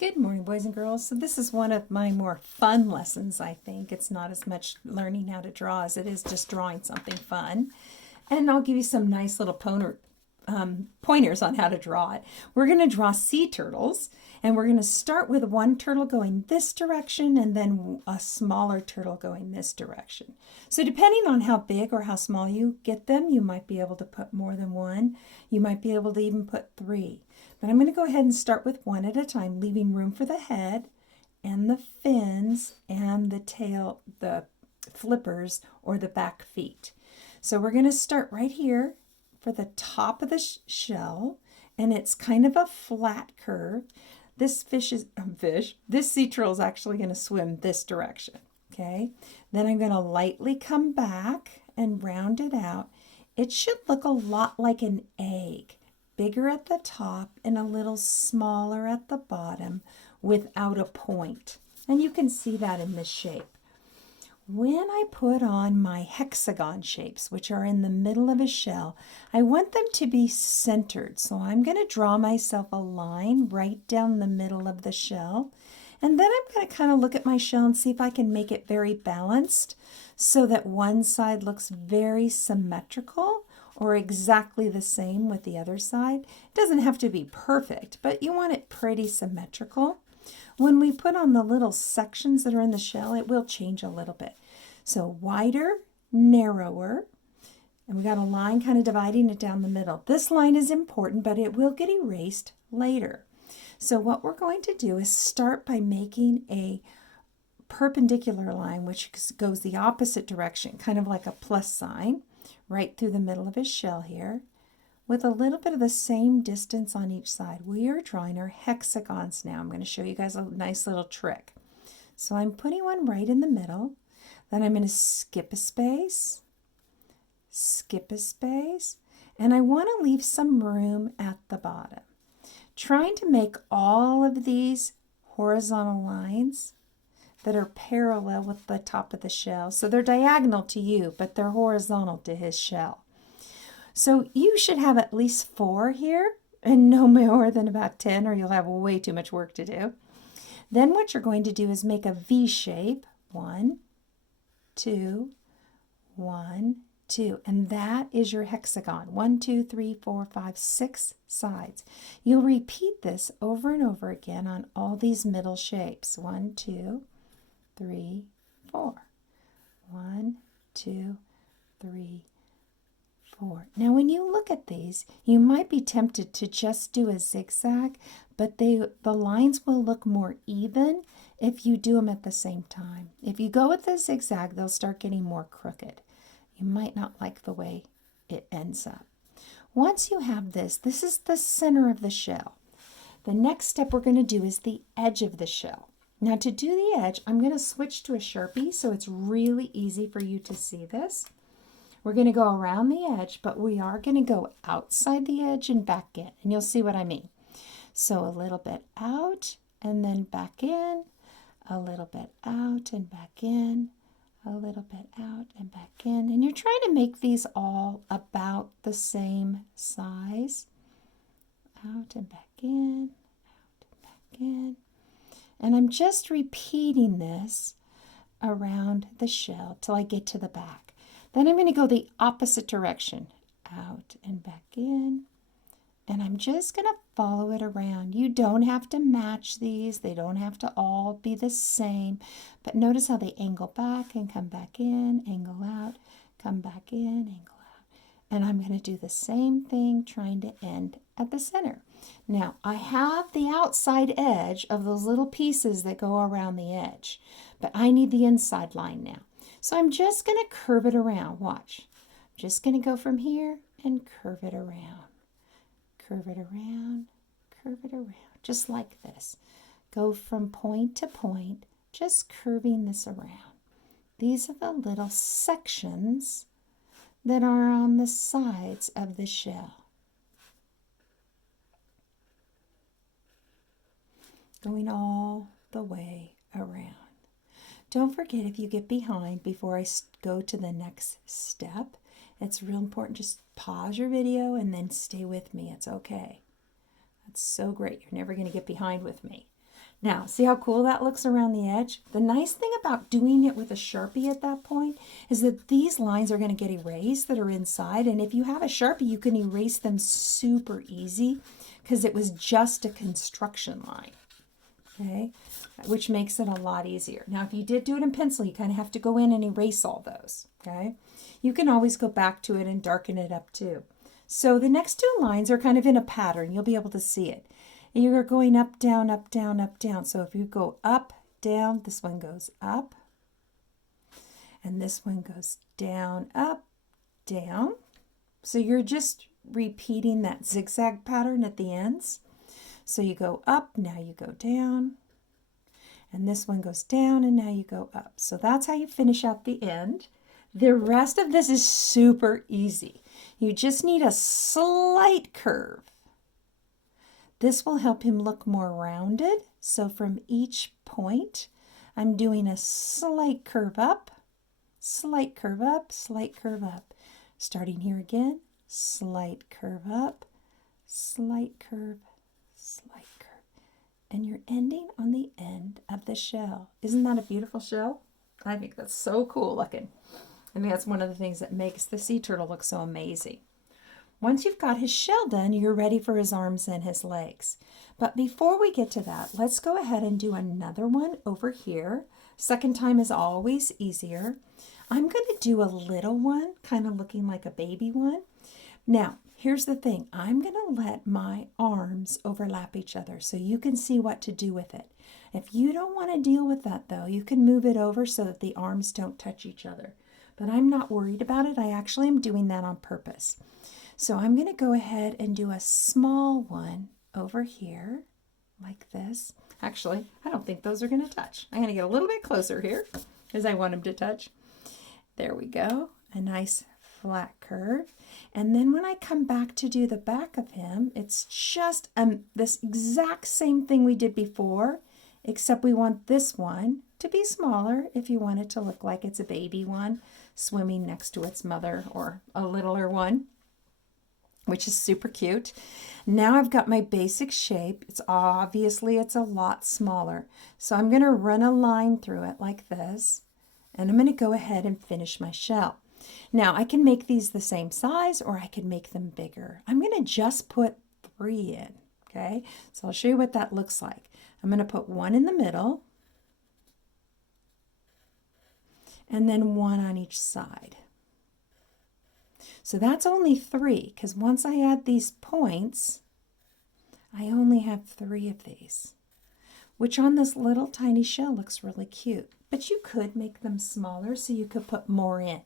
Good morning, boys and girls. So this is one of my more fun lessons, I think. It's not as much learning how to draw as it is just drawing something fun. And I'll give you some nice little pointers on how to draw it. We're going to draw sea turtles, and we're going to start with one turtle going this direction and then a smaller turtle going this direction. So depending on how big or how small you get them, you might be able to put more than one. You might be able to even put three. But I'm going to go ahead and start with one at a time, leaving room for the head and the fins and the tail, the flippers or the back feet. So we're going to start right here for the top of the shell, and it's kind of a flat curve. This this sea turtle is actually going to swim this direction, okay? Then I'm going to lightly come back and round it out. It should look a lot like an egg, bigger at the top and a little smaller at the bottom without a point. And you can see that in this shape. When I put on my hexagon shapes, which are in the middle of a shell, I want them to be centered. So I'm going to draw myself a line right down the middle of the shell. And then I'm going to kind of look at my shell and see if I can make it very balanced so that one side looks very symmetrical or exactly the same with the other side. It doesn't have to be perfect, but you want it pretty symmetrical. When we put on the little sections that are in the shell, it will change a little bit. So wider, narrower, and we got a line kind of dividing it down the middle. This line is important, but it will get erased later. So what we're going to do is start by making a perpendicular line, which goes the opposite direction, kind of like a plus sign, right through the middle of his shell here, with a little bit of the same distance on each side. We are drawing our hexagons now. I'm going to show you guys a nice little trick. So I'm putting one right in the middle. Then I'm going to skip a space, and I want to leave some room at the bottom. Trying to make all of these horizontal lines that are parallel with the top of the shell. So they're diagonal to you, but they're horizontal to his shell. So you should have at least 4 here and no more than about 10, or you'll have way too much work to do. Then what you're going to do is make a V shape. 1, 2, 1, 2. And that is your hexagon. 1, 2, 3, 4, 5, 6 sides. You'll repeat this over and over again on all these middle shapes. 1, 2, 3, 4. 1, 2, 3, 4. Now when you look at these, you might be tempted to just do a zigzag, but the lines will look more even if you do them at the same time. If you go with the zigzag, they'll start getting more crooked. You might not like the way it ends up. Once you have this, this is the center of the shell. The next step we're going to do is the edge of the shell. Now to do the edge, I'm going to switch to a Sharpie so it's really easy for you to see this. We're going to go around the edge, but we are going to go outside the edge and back in, and you'll see what I mean. So a little bit out and then back in, a little bit out and back in, a little bit out and back in. And you're trying to make these all about the same size. Out and back in, out and back in. And I'm just repeating this around the shell till I get to the back. Then I'm going to go the opposite direction, out and back in, and I'm just going to follow it around. You don't have to match these. They don't have to all be the same, but notice how they angle back and come back in, angle out, come back in, angle out. And I'm going to do the same thing, trying to end at the center. Now, I have the outside edge of those little pieces that go around the edge, but I need the inside line now. So I'm just going to curve it around. Watch. I'm just going to go from here and curve it around. Curve it around, curve it around, just like this. Go from point to point, just curving this around. These are the little sections that are on the sides of the shell. Going all the way around. Don't forget, if you get behind before I go to the next step, it's real important. Just pause your video and then stay with me. It's okay. That's so great. You're never going to get behind with me. Now, see how cool that looks around the edge? The nice thing about doing it with a Sharpie at that point is that these lines are going to get erased that are inside. And if you have a Sharpie, you can erase them super easy because it was just a construction line, okay? Which makes it a lot easier. Now, if you did do it in pencil, you kind of have to go in and erase all those, okay? You can always go back to it and darken it up too. So the next two lines are kind of in a pattern. You'll be able to see it. You are going up, down, up, down, up, down. So if you go up, down, this one goes up. And this one goes down, up, down. So you're just repeating that zigzag pattern at the ends. So you go up, now you go down. And this one goes down, and now you go up. So that's how you finish out the end. The rest of this is super easy. You just need a slight curve. This will help him look more rounded. So from each point, I'm doing a slight curve up, slight curve up, slight curve up. Starting here again, slight curve up, slight curve, slight curve. And you're ending on the end of the shell. Isn't that a beautiful shell? I think that's so cool looking. I think that's one of the things that makes the sea turtle look so amazing. Once you've got his shell done, you're ready for his arms and his legs. But before we get to that, let's go ahead and do another one over here. Second time is always easier. I'm going to do a little one, kind of looking like a baby one. Now, here's the thing. I'm going to let my arms overlap each other so you can see what to do with it. If you don't want to deal with that, though, you can move it over so that the arms don't touch each other. But I'm not worried about it. I actually am doing that on purpose. So I'm going to go ahead and do a small one over here, like this. Actually, I don't think those are going to touch. I'm going to get a little bit closer here because I want them to touch. There we go. A nice flat curve. And then when I come back to do the back of him, it's just this exact same thing we did before, except we want this one to be smaller if you want it to look like it's a baby one swimming next to its mother or a littler one, which is super cute. Now I've got my basic shape. It's a lot smaller. So I'm going to run a line through it like this, and I'm going to go ahead and finish my shell. Now I can make these the same size or I can make them bigger. I'm going to just put 3 in, okay? So I'll show you what that looks like. I'm going to put 1 in the middle and then 1 on each side. So that's only 3, because once I add these points, I only have 3 of these, which on this little tiny shell looks really cute. But you could make them smaller so you could put more in.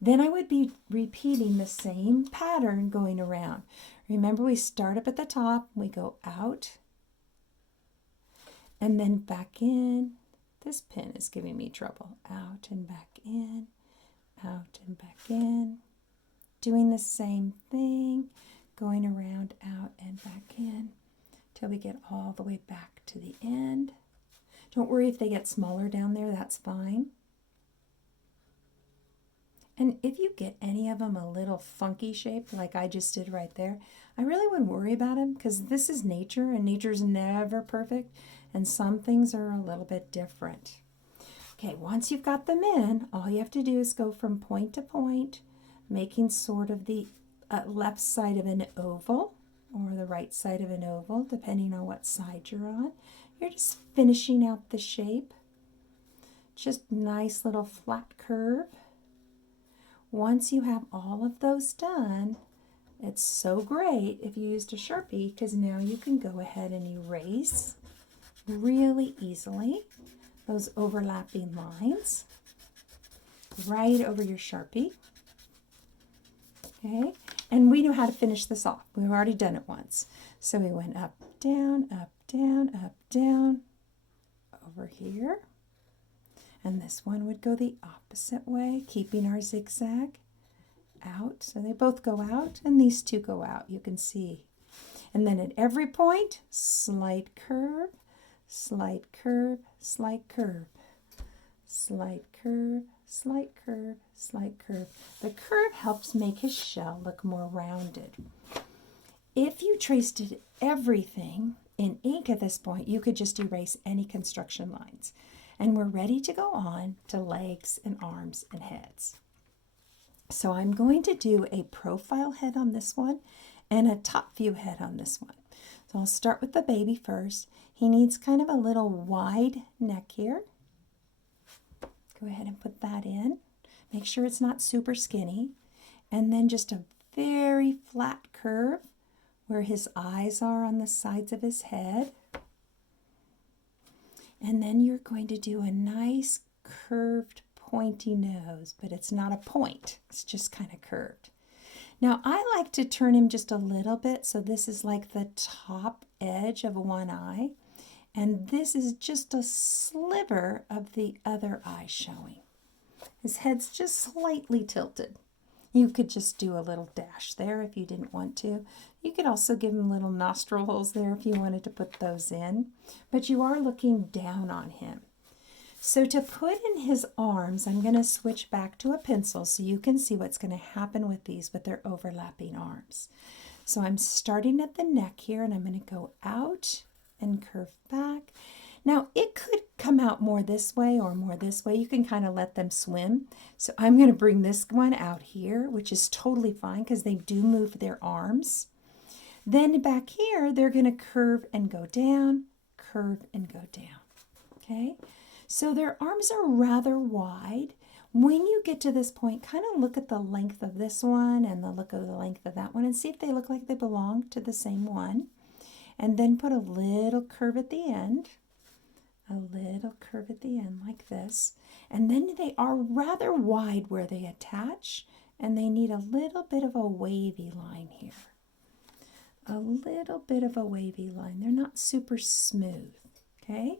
Then I would be repeating the same pattern going around. Remember, we start up at the top, we go out, and then back in. This pin is giving me trouble. Out and back in, out and back in. Doing the same thing, going around, out, and back in, till we get all the way back to the end. Don't worry if they get smaller down there, that's fine. And if you get any of them a little funky shaped, like I just did right there, I really wouldn't worry about them, because this is nature, and nature's never perfect, and some things are a little bit different. Okay, once you've got them in, all you have to do is go from point to point, making sort of the left side of an oval or the right side of an oval, depending on what side you're on. You're just finishing out the shape. Just nice little flat curve. Once you have all of those done, it's so great if you used a Sharpie, because now you can go ahead and erase really easily those overlapping lines right over your Sharpie. Okay, and we know how to finish this off. We've already done it once. So we went up, down, up, down, up, down, over here. And this one would go the opposite way, keeping our zigzag out. So they both go out, and these two go out, you can see. And then at every point, slight curve, slight curve, slight curve, slight curve, slight curve, slight curve. The curve helps make his shell look more rounded. If you traced it everything in ink at this point, you could just erase any construction lines. And we're ready to go on to legs and arms and heads. So I'm going to do a profile head on this one and a top view head on this one. So I'll start with the baby first. He needs kind of a little wide neck here. Go ahead and put that in. Make sure it's not super skinny. And then just a very flat curve where his eyes are on the sides of his head. And then you're going to do a nice curved pointy nose, but it's not a point. It's just kind of curved. Now I like to turn him just a little bit, so this is like the top edge of one eye, and this is just a sliver of the other eye showing. His head's just slightly tilted. You could just do a little dash there if you didn't want to. You could also give him little nostril holes there if you wanted to put those in, but you are looking down on him. So to put in his arms, I'm going to switch back to a pencil so you can see what's going to happen with these with their overlapping arms. So I'm starting at the neck here, and I'm going to go out and curve back. Now it could come out more this way or more this way. You can kind of let them swim. So I'm going to bring this one out here, which is totally fine because they do move their arms. Then back here, they're going to curve and go down, curve and go down. Okay? So their arms are rather wide. When you get to this point, kind of look at the length of this one and the look of the length of that one and see if they look like they belong to the same one. And then put a little curve at the end. A little curve at the end like this. And then they are rather wide where they attach, and they need a little bit of a wavy line here. A little bit of a wavy line. They're not super smooth, okay?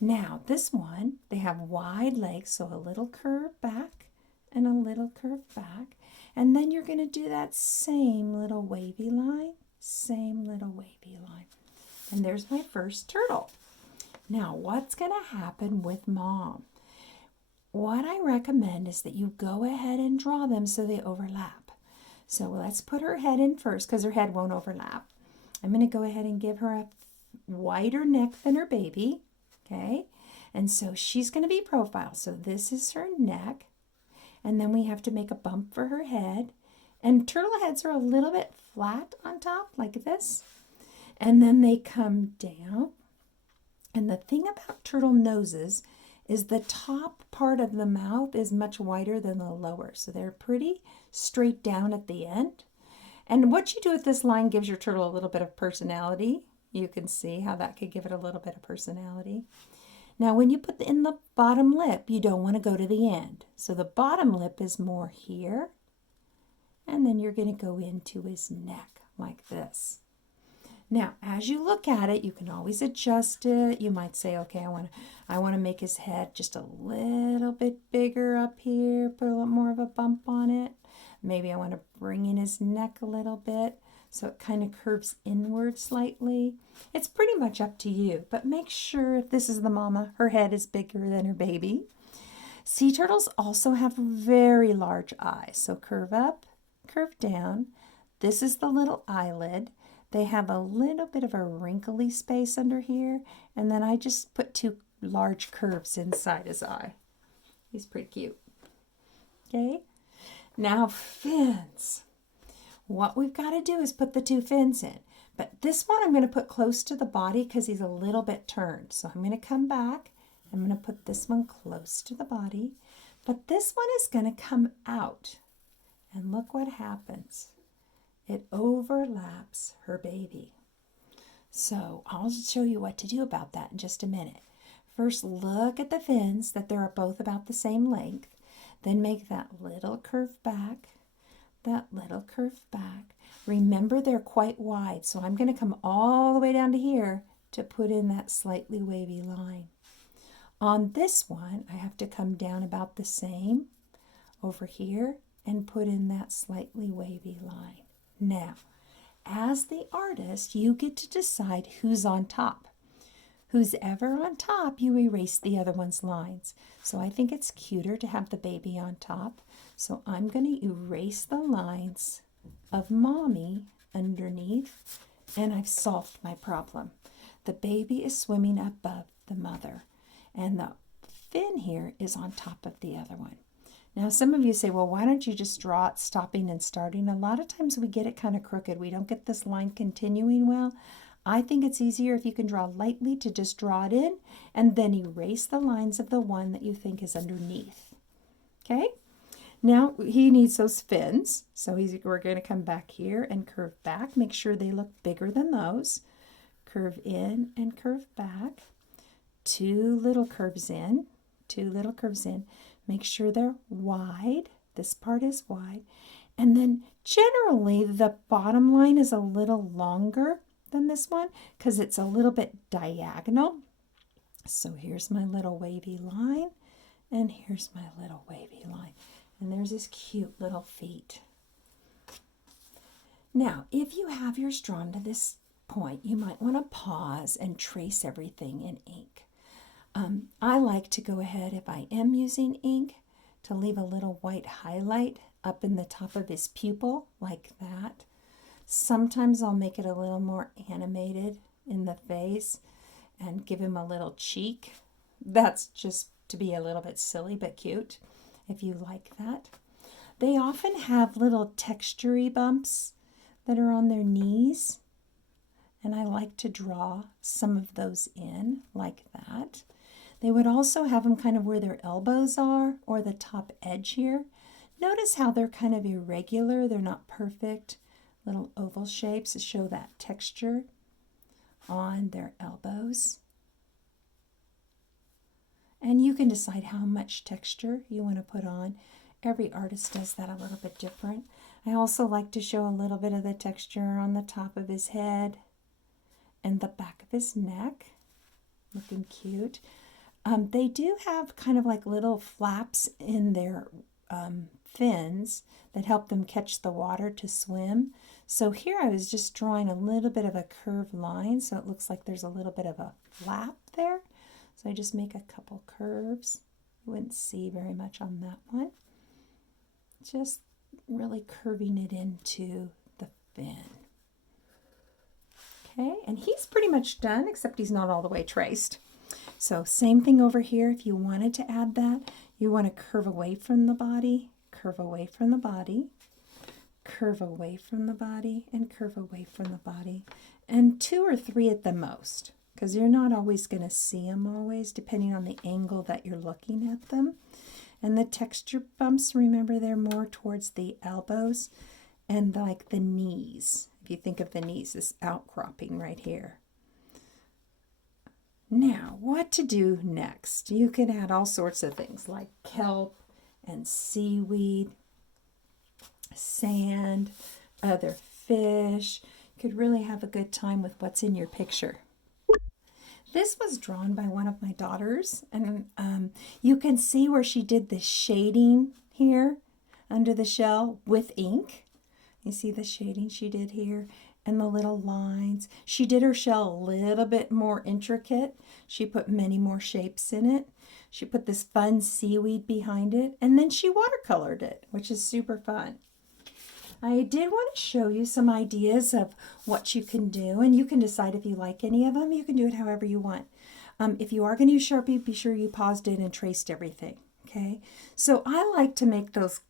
Now, this one, they have wide legs, so a little curve back and a little curve back. And then you're going to do that same little wavy line, same little wavy line. And there's my first turtle. Now, what's going to happen with Mom? What I recommend is that you go ahead and draw them so they overlap. So let's put her head in first because her head won't overlap. I'm going to go ahead and give her a wider neck than her baby. Okay, and so she's going to be profile. So this is her neck, and then we have to make a bump for her head. And turtle heads are a little bit flat on top, like this, and then they come down. And the thing about turtle noses is the top part of the mouth is much wider than the lower, so they're pretty straight down at the end. And what you do with this line gives your turtle a little bit of personality. You can see how that could give it a little bit of personality. Now, when you put in the bottom lip, you don't want to go to the end. So the bottom lip is more here. And then you're going to go into his neck like this. Now, as you look at it, you can always adjust it. You might say, okay, I want to make his head just a little bit bigger up here, put a little more of a bump on it. Maybe I want to bring in his neck a little bit so it kind of curves inward slightly. It's pretty much up to you, but make sure if this is the mama, her head is bigger than her baby. Sea turtles also have very large eyes, so curve up, curve down. This is the little eyelid. They have a little bit of a wrinkly space under here, and then I just put two large curves inside his eye. He's pretty cute. Okay, now fins. What we've got to do is put the two fins in, but this one I'm going to put close to the body because he's a little bit turned. So I'm going to come back. I'm going to put this one close to the body, but this one is going to come out, and look what happens. It overlaps her baby. So I'll show you what to do about that in just a minute. First, look at the fins, that they're both about the same length. Then make that little curve back, that little curve back. Remember, they're quite wide, so I'm going to come all the way down to here to put in that slightly wavy line. On this one, I have to come down about the same over here and put in that slightly wavy line. Now, as the artist, you get to decide who's on top. Who's ever on top, you erase the other one's lines. So I think it's cuter to have the baby on top. So I'm going to erase the lines of Mommy underneath, and I've solved my problem. the baby is swimming above the mother, and the fin here is on top of the other one. Now, some of you say, well, why don't you just draw it stopping and starting? A lot of times we get it kind of crooked. We don't get this line continuing well. I think it's easier if you can draw lightly to just draw it in and then erase the lines of the one that you think is underneath. Okay? Now, he needs those fins. So we're going to come back here and curve back. Make sure they look bigger than those. Curve in and curve back. 2 little curves in. 2 little curves in. Make sure they're wide. This part is wide. And then generally the bottom line is a little longer than this one because it's a little bit diagonal. So here's my little wavy line, and here's my little wavy line. And there's his cute little feet. Now, if you have yours drawn to this point, you might want to pause and trace everything in ink. I like to go ahead, if I am using ink, to leave a little white highlight up in the top of his pupil, like that. Sometimes I'll make it a little more animated in the face and give him a little cheek. That's just to be a little bit silly but cute, if you like that. They often have little texture-y bumps that are on their knees, and I like to draw some of those in like that. They would also have them kind of where their elbows are or the top edge here. Notice how they're kind of irregular. They're not perfect. Little oval shapes to show that texture on their elbows. And you can decide how much texture you want to put on. Every artist does that a little bit different. I also like to show a little bit of the texture on the top of his head and the back of his neck. Looking cute. They do have kind of like little flaps in their fins that help them catch the water to swim. So here I was just drawing a little bit of a curved line, so it looks like there's a little bit of a flap there. So I just make a couple curves. You wouldn't see very much on that one. Just really curving it into the fin. Okay, and he's pretty much done, except he's not all the way traced. So same thing over here. If you wanted to add that, you want to curve away from the body, curve away from the body, curve away from the body, and curve away from the body. And 2 or 3 at the most, because you're not always going to see them always, depending on the angle that you're looking at them. And the texture bumps, remember, they're more towards the elbows and like the knees. If you think of the knees, this outcropping right here. Now, what to do next? You can add all sorts of things like kelp and seaweed, sand, other fish. You could really have a good time with what's in your picture. This was drawn by one of my daughters, and you can see where she did the shading here under the shell with ink. You see the shading she did here and the little lines. She did her shell a little bit more intricate. She put many more shapes in it. She put this fun seaweed behind it, and then she watercolored it, which is super fun. I did want to show you some ideas of what you can do, and you can decide if you like any of them. You can do it however you want. If you are going to use Sharpie, be sure you paused it and traced everything, okay? So I like to make those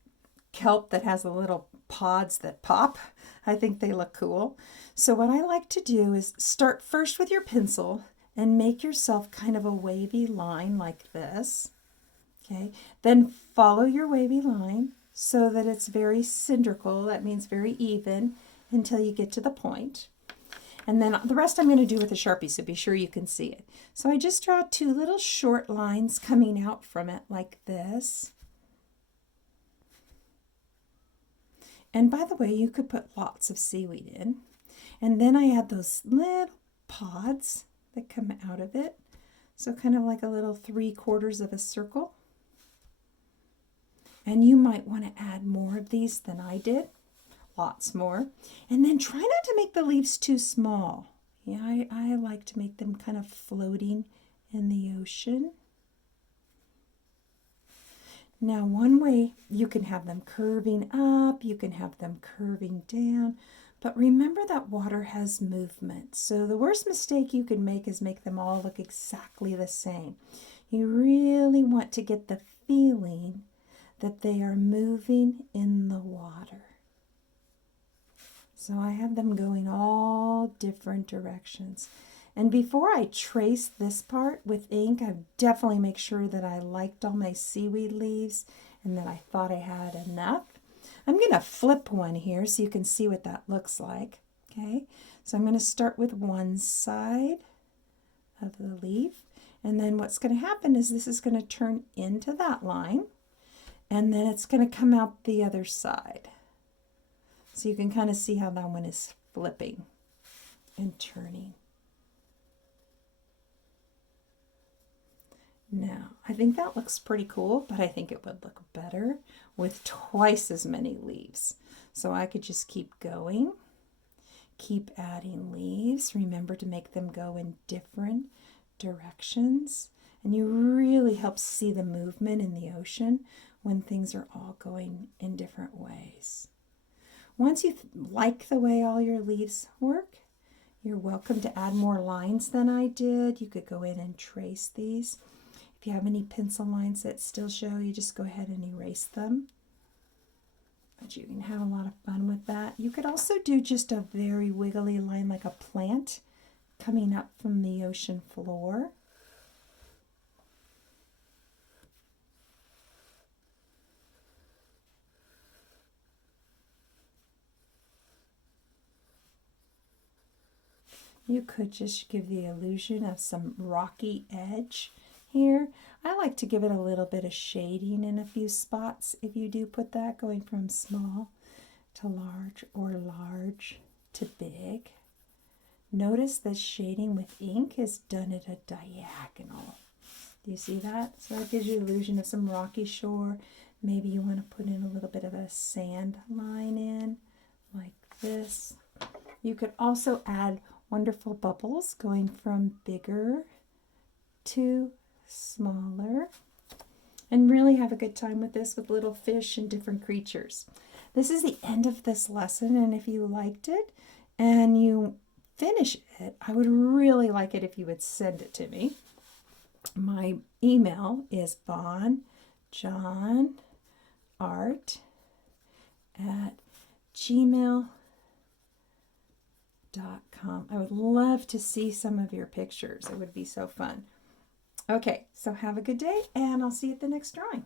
kelp that has the little pods that pop. I think they look cool. So what I like to do is start first with your pencil and make yourself kind of a wavy line like this, okay? Then follow your wavy line so that it's very cylindrical. That means very even until you get to the point. And then the rest I'm going to do with a Sharpie, so be sure you can see it. So I just draw 2 little short lines coming out from it like this. And by the way, you could put lots of seaweed in. And then I add those little pods that come out of it. So kind of like a little 3/4 of a circle. And you might want to add more of these than I did. Lots more. And then try not to make the leaves too small. Yeah, I like to make them kind of floating in the ocean. Now, one way you can have them curving up, you can have them curving down, But remember that water has movement. So the worst mistake you can make is make them all look exactly the same. You really want to get the feeling that they are moving in the water. So I have them going all different directions. And before I trace this part with ink, I definitely make sure that I liked all my seaweed leaves and that I thought I had enough. I'm going to flip one here so you can see what that looks like. Okay, so I'm going to start with one side of the leaf, and then what's going to happen is this is going to turn into that line, and then it's going to come out the other side. So you can kind of see how that one is flipping and turning. Now, I think that looks pretty cool, but I think it would look better with twice as many leaves. So I could just keep going, keep adding leaves. Remember to make them go in different directions. And you really help see the movement in the ocean when things are all going in different ways. Once you like the way all your leaves work, you're welcome to add more lines than I did. You could go in and trace these. If you have any pencil lines that still show, you just go ahead and erase them. But you can have a lot of fun with that. You could also do just a very wiggly line like a plant coming up from the ocean floor. You could just give the illusion of some rocky edge here. I like to give it a little bit of shading in a few spots if you do put that, going from small to large or large to big. Notice the shading with ink is done at a diagonal. Do you see that? So that gives you the illusion of some rocky shore. Maybe you want to put in a little bit of a sand line in like this. You could also add wonderful bubbles going from bigger to smaller, and really have a good time with this with little fish and different creatures. This is the end of this lesson, and if you liked it and you finish it, I would really like it if you would send it to me. My email is BonJonArt@gmail.com. I would love to see some of your pictures. It would be so fun. Okay, so have a good day, and I'll see you at the next drawing.